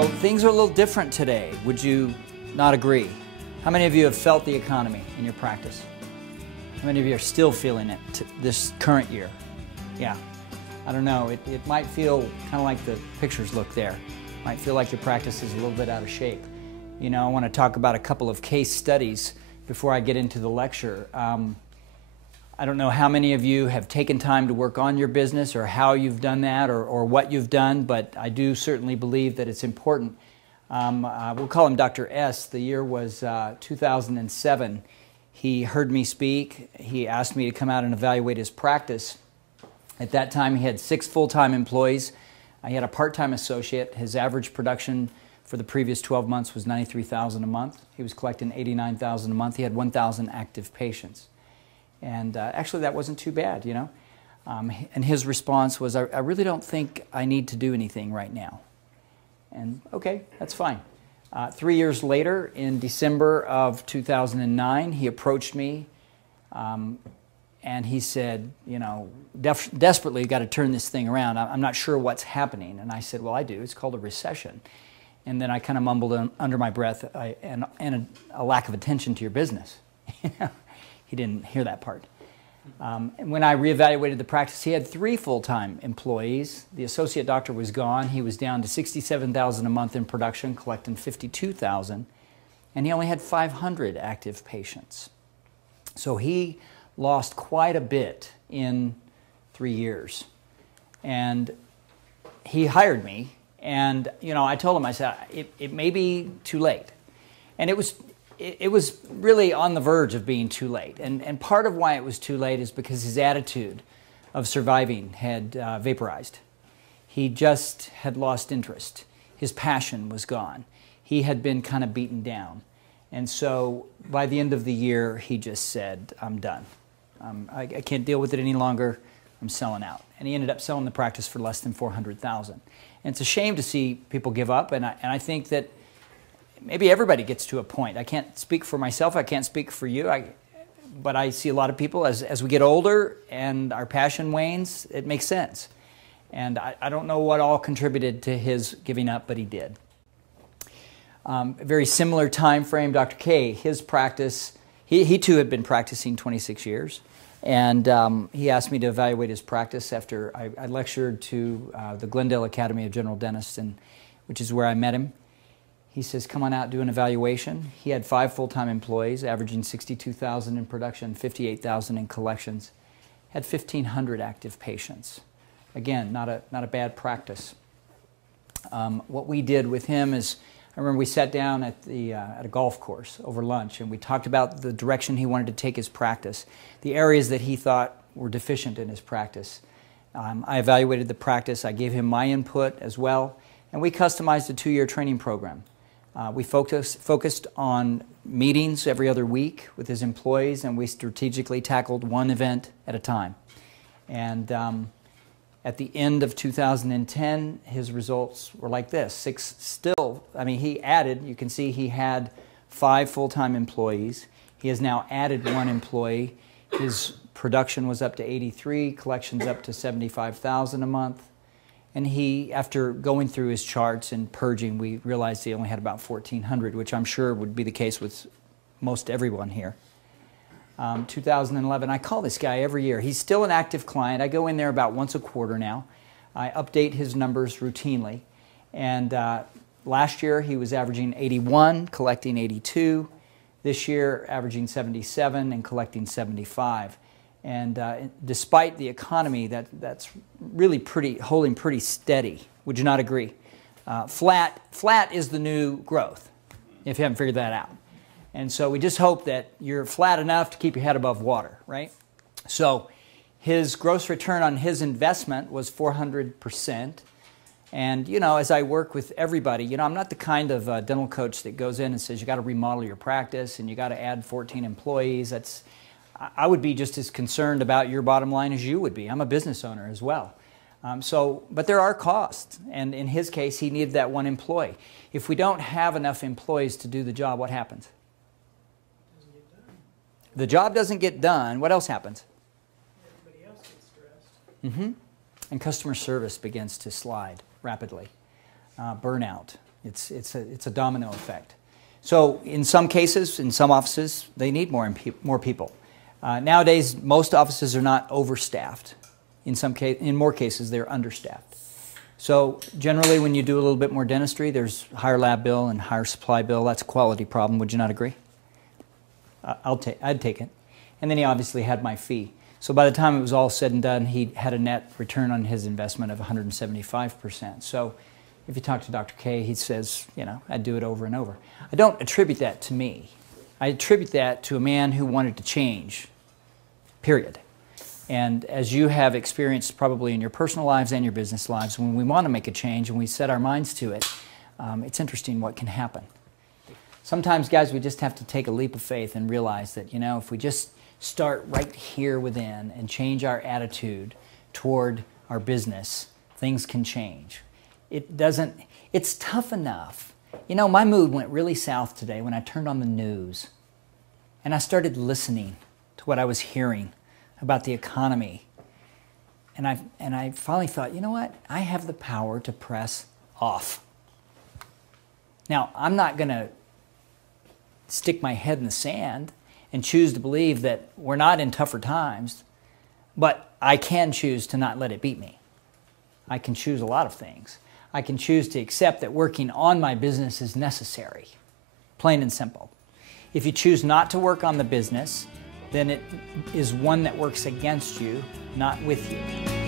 So things are a little different today. Would you not agree? How many of you have felt the economy in your practice? How many of you are still feeling it this current year? Yeah. I don't know. It might feel kind of like the pictures look there. It might feel like your practice is a little bit out of shape. You know, I want to talk about a couple of case studies before I get into the lecture. I don't know how many of you have taken time to work on your business or how you've done that or what you've done, but I do certainly believe that it's important. We'll call him Dr. S. The year was 2007. He heard me speak. He asked me to come out and evaluate his practice. At that time, he had 6 full-time employees. He had a part-time associate. His average production for the previous 12 months was $93,000 a month. He was collecting $89,000 a month. He had 1,000 active patients. And actually, that wasn't too bad, you know. And his response was, I really don't think I need to do anything right now. And okay, that's fine. 3 years later, in December of 2009, he approached me and he said, you know, desperately got to turn this thing around. I'm not sure what's happening. And I said, well, I do. It's called a recession. And then I kind of mumbled under my breath, and a lack of attention to your business. He didn't hear that part. And when I reevaluated the practice, he had 3 full-time employees. The associate doctor was gone. He was down to $67,000 a month in production, collecting $52,000, and he only had 500 active patients. So he lost quite a bit in 3 years. And he hired me, and you know, I told him, I said, it may be too late. And it was really on the verge of being too late. And part of why it was too late is because his attitude of surviving had vaporized. He just had lost interest. His passion was gone. He had been kind of beaten down. And so by the end of the year, he just said, I'm done. I can't deal with it any longer. I'm selling out. And he ended up selling the practice for less than $400,000. And it's a shame to see people give up. And I think that maybe everybody gets to a point. I can't speak for myself. I can't speak for you. But I see a lot of people, as we get older and our passion wanes, it makes sense. And I don't know what all contributed to his giving up, but he did. A very similar time frame, Dr. K, his practice, he too had been practicing 26 years. And he asked me to evaluate his practice after I lectured to the Glendale Academy of General Dentists, which is where I met him. He says, come on out, do an evaluation. He had 5 full-time employees, averaging $62,000 in production, $58,000 in collections. Had 1,500 active patients. Again, not a bad practice. What we did with him is, I remember we sat down at a golf course over lunch, and we talked about the direction he wanted to take his practice, the areas that he thought were deficient in his practice. I evaluated the practice. I gave him my input as well, and we customized a 2-year training program. We focused on meetings every other week with his employees, and we strategically tackled one event at a time. And at the end of 2010, his results were like this. 6 still, I mean, he added, you can see he had 5 full-time employees. He has now added 1 employee. His production was up to 83, collections up to $75,000 a month. And he, after going through his charts and purging, we realized he only had about 1,400, which I'm sure would be the case with most everyone here. 2011, I call this guy every year. He's still an active client. I go in there about once a quarter now. I update his numbers routinely. And last year, he was averaging 81, collecting 82. This year, averaging 77 and collecting 75. And despite the economy, that's really holding pretty steady. Would you not agree? Flat is the new growth, if you haven't figured that out. And so we just hope that you're flat enough to keep your head above water, right? So his gross return on his investment was 400%. And, you know, as I work with everybody, you know, I'm not the kind of dental coach that goes in and says you got to remodel your practice and you got to add 14 employees. I would be just as concerned about your bottom line as you would be. I'm a business owner as well. But there are costs, and in his case, he needed that 1 employee. If we don't have enough employees to do the job, what happens? The job doesn't get done. What else happens? Everybody else gets stressed. And customer service begins to slide rapidly. Burnout. It's a domino effect. So in some cases, in some offices, they need more people. Nowadays, most offices are not overstaffed. In more cases, they're understaffed. So generally, when you do a little bit more dentistry, there's higher lab bill and higher supply bill. That's a quality problem. Would you not agree? I'd take it. And then he obviously had my fee. So by the time it was all said and done, he had a net return on his investment of 175%. So if you talk to Dr. K, he says, you know, I'd do it over and over. I don't attribute that to me. I attribute that to a man who wanted to change, period. And as you have experienced probably in your personal lives and your business lives, when we want to make a change and we set our minds to it, it's interesting what can happen. Sometimes, guys, we just have to take a leap of faith and realize that, you know, if we just start right here within and change our attitude toward our business, things can change. It's tough enough. You know, my mood went really south today when I turned on the news and I started listening to what I was hearing about the economy. And I finally thought, you know what? I have the power to press off. Now, I'm not going to stick my head in the sand and choose to believe that we're not in tougher times, but I can choose to not let it beat me. I can choose a lot of things. I can choose to accept that working on my business is necessary, plain and simple. If you choose not to work on the business, then it is one that works against you, not with you.